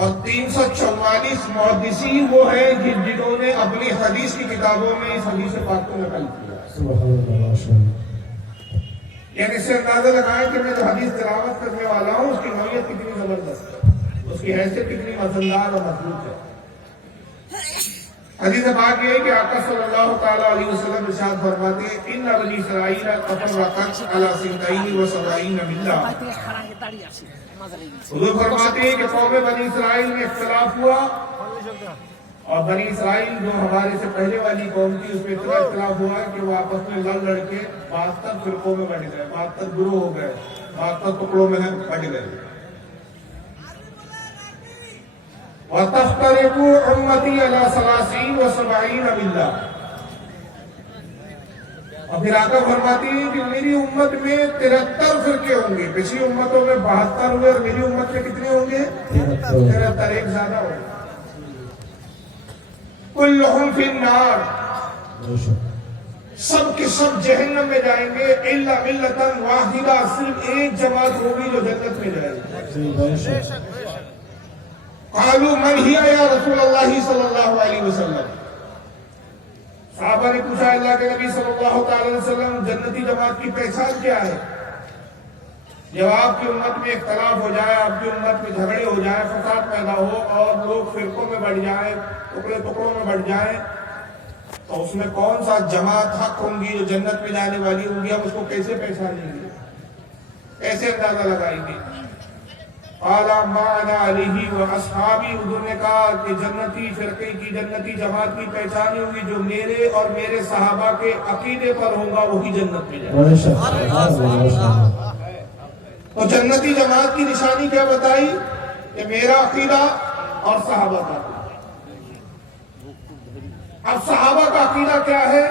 اور 344 محدثین وہ ہیں جنہوں نے اپنی حدیث کی کتابوں میں اس حدیث پاک کو نقل کیا. یعنی اس سے اندازہ لگائیں کہ میں جو حدیث تلاوت کرنے والا ہوں اس کی نوعیت کتنی زبردست ہے، اس کی حیثیت کتنی مزیدار اور مضبوط ہے. حدیث پاک یہ ہے کہ آقا صلی اللہ تعالیٰ علیہ وسلم ارشاد فرماتے ہیں ان بنی اسرائیل تفرقت علی 72 ملہ. حضور فرماتے ہیں کہ قوم بنی اسرائیل میں اختلاف ہوا، اور بنی اسرائیل جو ہمارے سے پہلے والی قوم تھی اس میں اتنا اختلاف ہوا کہ وہ آپس میں لڑ کے 72 فرقوں میں بٹ گئے، 72 گروہ ہو گئے، 72 ٹکڑوں میں بٹ گئے. وَتَفْتَرِقُ أُمَّتِي عَلَى 73 مِلَّةٍ. اور پھر آقا فرماتی ہیں کہ میری امت میں 73 فرقے ہوں گے. پچھلی امتوں میں 72 ہوئے اور میری امت میں کتنے ہوں گے؟ 73. ایک زیادہ ہوں گے. كُلُّهُمْ فِي النَّارِ. سب کے سب جہنم میں جائیں گے الا ملۃ واحدہ. صرف ایک جماعت ہوگی جو جنت میں جائے گی. قالوا من هي یا رسول اللہ صلی اللہ علیہ وسلم. صحابہ نے پوچھا اللہ کے نبی صلی اللہ علیہ وسلم جنتی جماعت کی پہچان کیا ہے؟ جب آپ کی امت میں اختلاف ہو جائے، آپ کی امت میں جھگڑے ہو جائے، فساد پیدا ہو اور لوگ فرقوں میں بٹ جائیں، ٹکڑوں میں بٹ جائیں، تو اس میں کون سا جماعت حق ہوں گی جو جنت میں جانے والی ہوں گی؟ ہم اس کو کیسے پہچانیں گے، کیسے اندازہ لگائیں گے؟ قال ما انا علیہ واصحابی. حضور نے کہا کہ جنتی فرقے کی، جنتی جماعت کی پہچان ہوگی جو میرے اور میرے صحابہ کے عقیدے پر ہوگا، وہی جنت میں جائے گا. تو جنتی جماعت کی نشانی کیا بتائی؟ کہ میرا عقیدہ اور صحابہ کا. اب صحابہ کا عقیدہ کیا ہے؟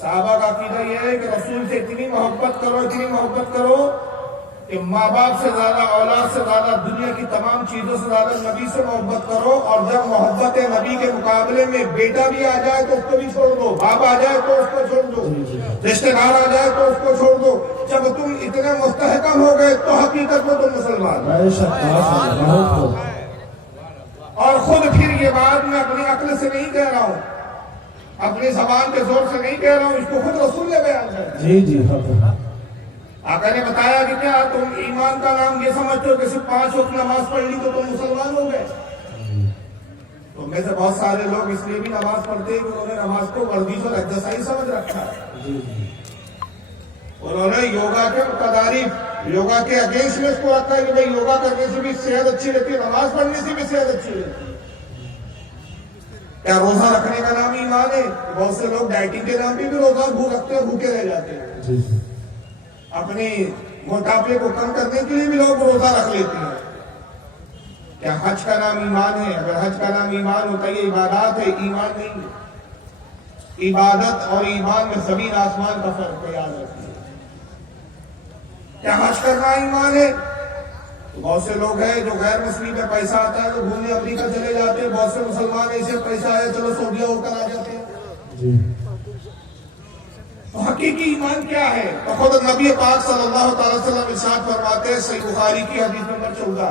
صحابہ کا عقیدہ یہ ہے کہ رسول سے اتنی محبت کرو، اتنی محبت کرو کہ ماں باپ سے زیادہ، اولاد سے زیادہ، دنیا کی تمام چیزوں سے زیادہ نبی سے محبت کرو. اور جب محبت نبی کے مقابلے میں بیٹا بھی آ جائے تو اس کو بھی چھوڑ دو، باپ آ جائے تو اس کو چھوڑ دو، رشتے دار آ جائے تو اس کو چھوڑ دو. جب تم اتنے مستحکم ہو گئے تو حقیقت میں تم مسلمان. اور خود پھر یہ بات میں اپنی عقل سے نہیں کہہ رہا ہوں، اپنی زبان کے زور سے نہیں کہہ رہا ہوں، اس کو خود رسول نے بیان کیا. آقا نے بتایا کہ کیا تم ایمان کا نام یہ سمجھتے ہو کہ صرف 5 وقت نماز پڑھ لی تو تم مسلمان ہو گئے؟ تو میں سے بہت سارے لوگ اس لیے بھی نماز پڑھتے ہیں کہ انہوں نے نماز کو ورزش اور ایکسرسائز سمجھ رکھا ہے. انہوں نے یوگا کے مترادف، یوگا کے اگینسٹ میں اس کو رکھا ہے کہ بھئی یوگا کرنے سے بھی صحت اچھی رہتی ہے، نماز پڑھنے سے بھی صحت اچھی رہتی ہے. کیا روزہ رکھنے کا نام ایمان ہے؟ بہت سے لوگ ڈائٹنگ کے نام پہ بھی روزہ رکھتے ہیں، بھوکے رہ جاتے ہیں. اپنی موٹاپے کو کم کرنے کے لیے بھی لوگ روزہ رکھ لیتے ہیں. کیا حج کا نام ایمان ہے؟ اگر حج کا نام ایمان ہوتا ہے، یہ عبادات ہے، ایمان نہیں ہے. عبادت اور ایمان میں زمین آسمان کا فرق ہے، یاد رکھیے. کیا حج کرنا ایمان ہے؟ بہت سے لوگ ہیں جو غیر مسلم میں پیسہ آتا ہے تو گھومنے امریکہ چلے جاتے ہیں. بہت سے مسلمان ایسے پیسہ آیا چلو سعودیہ ہو کر آ جاتے ہیں. تو حقیقی ایمان کیا ہے؟ تو خود نبی پاک صلی اللہ تعالی وسلم ارشاد فرماتے ہیں، صحیح بخاری کی حدیث نمبر 14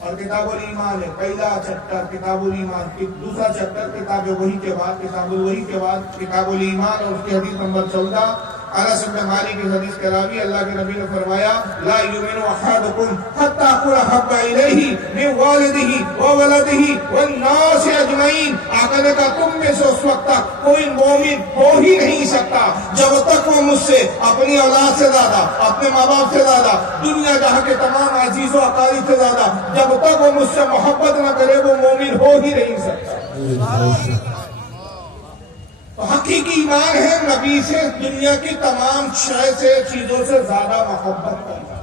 اور کتاب الایمان ہے. پہلا چیپٹر کتاب الایمان، دوسرا چیپٹر کتاب وحی کے بعد، کتاب الوحی کے بعد کتاب الایمان، اور اس کی حدیث نمبر 14. انس بن مالک کی حدیث کے راوی اللہ کے نبی نے فرمایا لا یؤمن احدکم حتی اکون احب الیہ من والدہ وولدہ والناس اجمعین. آقا نے کہا تم میں سے اس وقت تک کوئی مومن ہو ہی نہیں سکتا جب تک وہ مجھ سے اپنی اولاد سے زیادہ، اپنے ماں باپ سے زیادہ، دنیا جہاں کے تمام عزیز و اقارب سے زیادہ جب تک وہ مجھ سے محبت نہ کرے وہ مومن ہو ہی نہیں سکتا. تو حقیقی ایمان ہے نبی سے دنیا کی تمام چیزوں سے زیادہ محبت کرنا.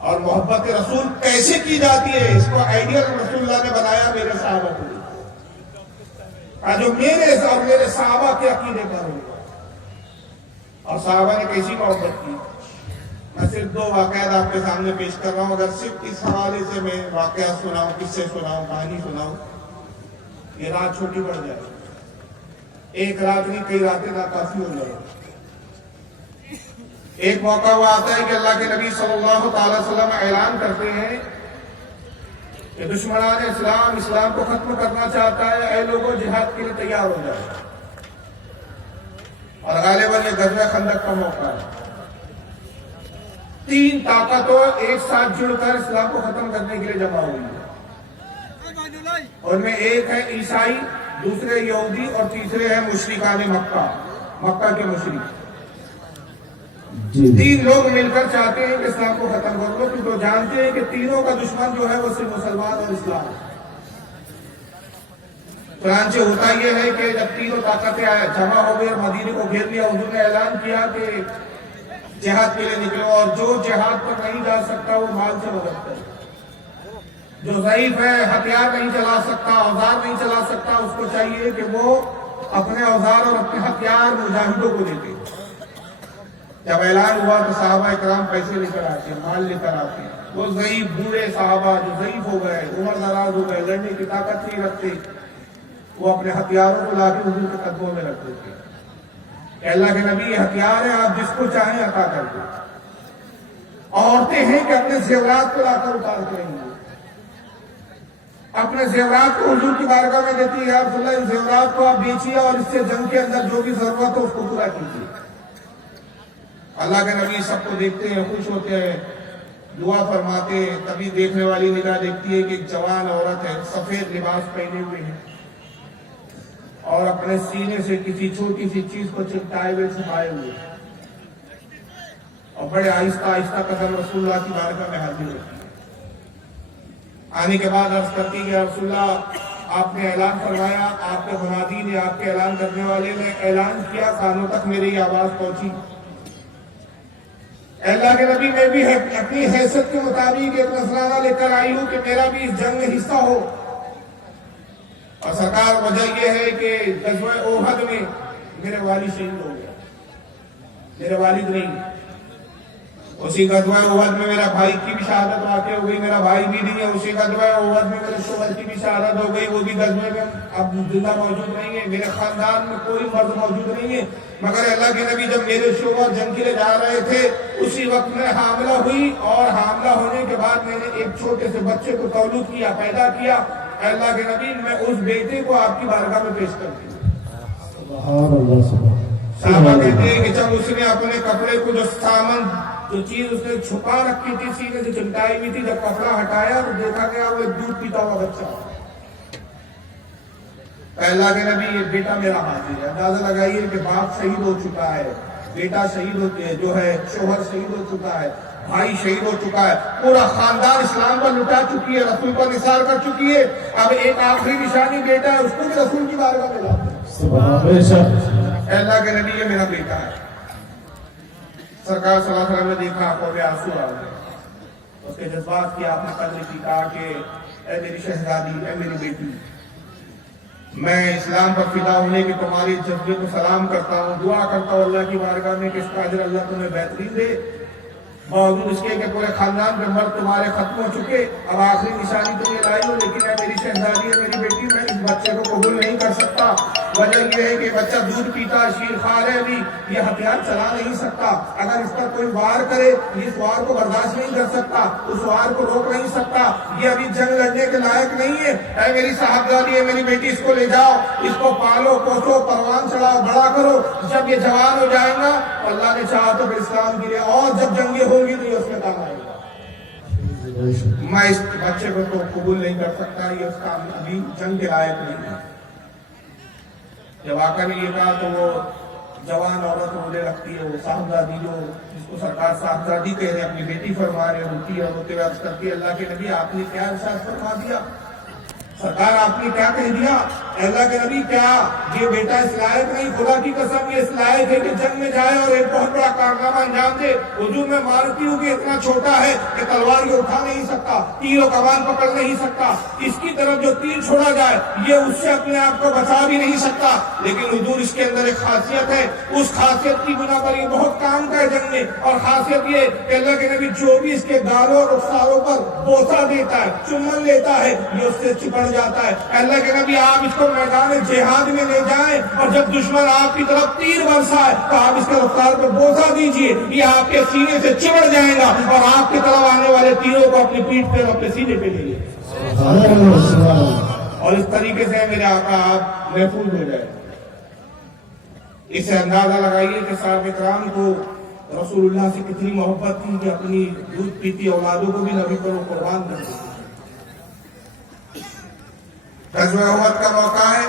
اور محبت رسول کیسے کی جاتی ہے اس کو آئیڈیل رسول اللہ نے بنایا میرے صحابہ کو، جو میرے اور میرے صحابہ کے عقیدے پر ہوگا. اور صحابہ نے کیسی محبت کی. میں صرف 2 واقعات آپ کے سامنے پیش کر رہا ہوں. اگر صرف اس حوالے سے میں واقعات سناؤں، قصے سناؤں، کہانی سناؤں، یہ رات چھوٹی پڑ جائے. ایک رات نہیں، کئی راتیں ناکافی ہو جائے. ایک موقع ہوا آتا ہے کہ اللہ کے نبی صلی اللہ تعالی وسلم اعلان کرتے ہیں کہ دشمنان اسلام کو ختم کرنا چاہتا ہے، اے لوگوں جہاد کے لیے تیار ہو جائے۔ اور غالباً یہ غزوہ خندق کا موقع ہے۔ 3 طاقتوں ایک ساتھ جڑ کر اسلام کو ختم کرنے کے لیے جمع ہوئی ہے۔ ان میں ایک ہے عیسائی، دوسرے یہودی اور تیسرے ہیں مشرکان مکہ کے مشرک۔ 3 لوگ مل کر چاہتے ہیں کہ اسلام کو ختم کر دو، کیونکہ وہ جانتے ہیں کہ تینوں کا دشمن جو ہے وہ صرف مسلمان اور اسلام ہے۔ چنانچہ ہوتا یہ ہے کہ جب تینوں طاقتیں جمع ہو گئی اور مدینے کو گھیر لیا، حضور نے اعلان کیا کہ جہاد کے لیے نکلو، اور جو جہاد پر نہیں جا سکتا وہ مال سے مدد کرے۔ جو ضعیف ہے، ہتھیار نہیں چلا سکتا، اوزار نہیں چلا سکتا، اس کو چاہیے کہ وہ اپنے اوزار اور اپنے ہتھیار مجاہدوں کو دیتے۔ جب اعلان ہوا تو صحابہ اکرام پیسے لے کر آتے ہیں، مال لے کر آتے ہیں۔ وہ ضعیف بوڑھے صحابہ جو ضعیف ہو گئے، عمر دراز ہو گئے، لڑنے کی طاقت نہیں رکھتے، وہ اپنے ہتھیاروں کو لا کے حضور کے قدموں میں رکھ دیتے کہ اللہ کے نبی یہ ہتھیار ہے، آپ جس کو چاہیں عطا کر دیں۔ عورتیں ہیں کہ اپنے زیورات کو لا کر اتار کریں گے، اپنے زیورات کو حضور کی بارگاہ میں دیتی ہے، یا رسول اللہ ان زیورات کو آپ بیچیے اور اس سے جنگ کے اندر جو بھی ضرورت ہو اس کو پورا کیجیے۔ اللہ کے نبی سب کو دیکھتے ہیں، خوش ہوتے ہیں، دعا فرماتے ہیں۔ تبھی دیکھنے والی نگاہ دیکھتی ہے کہ ایک جوان عورت ہے، سفید لباس پہنے ہوئے ہے اور اپنے سینے سے کسی چھوٹی سی چیز کو چمٹائے ہوئے چھپائے ہوئے، اور بڑے آہستہ آہستہ قدم رسول اللہ کی بارگاہ میں حاضر ہوتی ہے۔ آنے کے بعد عرض کرتی ہے کہ رسول اللہ آپ نے اعلان فرمایا، آپ کے منادی نے، آپ کے اعلان کرنے والے نے اعلان کیا، کانوں تک میری آواز پہنچی۔ اللہ کے نبی میں بھی اپنی حیثیت کے مطابق ایک نذرانہ لے کر آئی ہوں کہ میرا بھی اس جنگ میں حصہ ہو۔ اور سرکار وجہ یہ ہے کہ غزوہ احد میں میرے والد شہید ہو گیا، میرے والد نہیں۔ اسی غزوہ احد میں میرا بھائی کی بھی شہادت واقع ہو گئی، میرا بھائی بھی نہیں ہے۔ اسی غزوہ احد میں میرے شوہر کی بھی شہادت ہو گئی، وہ بھی غزوے میں اب زندہ موجود نہیں ہے۔ میرے خاندان میں کوئی مرد موجود نہیں ہے، مگر اللہ کے نبی جب میرے شوہر جنگ کے لیے جا رہے تھے اسی وقت میں حاملہ ہوئی، اور حاملہ ہونے کے بعد میں نے ایک چھوٹے سے بچے کو تولد کیا، پیدا کیا۔ اللہ کے نبی میں اس بیٹے کو آپ کی بارگاہ میں پیش کرتی ہوں۔ صحابہ کہتے ہیں کہ جب اس نے اپنے کپڑے کو جو سامان، جو چیز اس نے چھپا رکھی تھی، سینے سے چمٹائی ہوئی تھی، جب کپڑا ہٹایا تو دیکھا گیا وہ ایک دودھ پیتا ہوا بچہ۔ اللہ کے نبی یہ بیٹا میرا حاضر ہے۔ اندازہ لگائیے کہ باپ شہید ہو چکا ہے، بیٹا شہید جو ہے، شوہر شہید ہو چکا ہے، بھائی شہید ہو چکا ہے، پورا خاندان اسلام پر لٹا چکی ہے، رسول پر نثار کر چکی ہے۔ اب ایک آخری نشانی بیٹا ہے، اس کو بھی رسول کی بارگاہ میں لاتے ہیں۔ اللہ کے نبی یہ میرا بیٹا ہے۔ سرکار صلی اللہ علیہ وسلم نے دیکھا، آنکھوں میں آنسو آ گئے، اس کے جذبات کی آپ نے قدر کی، کہا کہ اے میری شہزادی، اے میری بیٹی، میں اسلام پر فدا ہونے کے تمہاری جذبے کو سلام کرتا ہوں، دعا کرتا ہوں اللہ کی بارگاہ میں کہ اس کا اجر اللہ تمہیں بہترین دے۔ باوجود اس کے کہ پورے خاندان کے مرد تمہارے ختم ہو چکے، اب آخری نشانی تم یہ لائی ہو، لیکن اے میری شہزادی، اے میری بیٹی، میں اس بچے کو قبول نہیں کر سکتا۔ وجہ یہ ہے کہ بچہ دودھ پیتا، شیر خوار ہے، ابھی یہ ہتھیار چلا نہیں سکتا، اگر اس پر کوئی وار کرے اس وار کو برداشت نہیں کر سکتا، اس وار کو روک نہیں سکتا، یہ ابھی جنگ لڑنے کے لائق نہیں ہے۔ اے میری صاحبزادی، اے میری بیٹی، اس کو لے جاؤ، اس کو پالو پوسو، پروان چڑھاؤ، بڑا کرو، جب یہ جوان ہو جائے گا اللہ نے چاہا تو پھر اسلام کے لیے اور جب جنگیں ہوگی تو یہ اس میں کام آئے گا۔ میں اس بچے کو تو قبول نہیں کر سکتا، یہ اس کا ابھی جنگ کے لائق نہیں ہے۔ جب آقا نے یہ کہا تو وہ جوان عورت رونے لگتی ہے، وہ صاحبزادی جو جس کو سرکار صاحبزادی کہہ رہے ہیں، اپنی بیٹی فرما رہے ہیں، روتی ہے، روتے ہوئے عرض کرتی ہے اللہ کے نبی آپ نے کیا ارشاد فرما دیا؟ سرکار آپ نے کیا کہہ دیا؟ اللہ کے نبی کیا یہ بیٹا اس لائق نہیں؟ خدا کی قسم یہ اس لائق ہے کہ جنگ میں جائے اور ایک بہت بڑا کارنامہ انجام دے۔ حضور میں مارتی ہوں کہ اتنا چھوٹا ہے کہ تلوار یہ اٹھا نہیں سکتا، تیر و کمان پکڑ نہیں سکتا، اس کی طرف جو تیر چھوڑا جائے یہ اس سے اپنے آپ کو بچا بھی نہیں سکتا، لیکن حضور اس کے اندر ایک خاصیت ہے، اس خاصیت کی بنا پر یہ بہت کام کا ہے جنگ میں، اور خاصیت یہ کہ اللہ کے نبی جو بھی اس کے گالوں اور رخساروں پر بوسہ دیتا ہے، چمن لیتا ہے، یہ اس سے چپڑ جاتا ہے۔ اللہ کے نبی آپ اس کو میدان جہاد میں لے جائیں اور جب دشمن آپ کی طرف تیر برسائے تو آپ اس کے رفتار پہ بوسہ دیجئے، یہ آپ کے سینے سے چپڑ جائے گا اور آپ کی طرف آنے والے تیروں کو اپنی پیٹھ پہ اور اپنے سینے پہ لیجئے، اور اس طریقے سے میرے آقا آپ محفوظ ہو جائے۔ اس سے اندازہ لگائیے کہ صاحب اکرام کو رسول اللہ سے کتنی محبت تھی کہ اپنی دودھ پیتی اولادوں کو بھی نبی پر وہ قربان کر دی۔ غزوہ احد کا موقع ہے،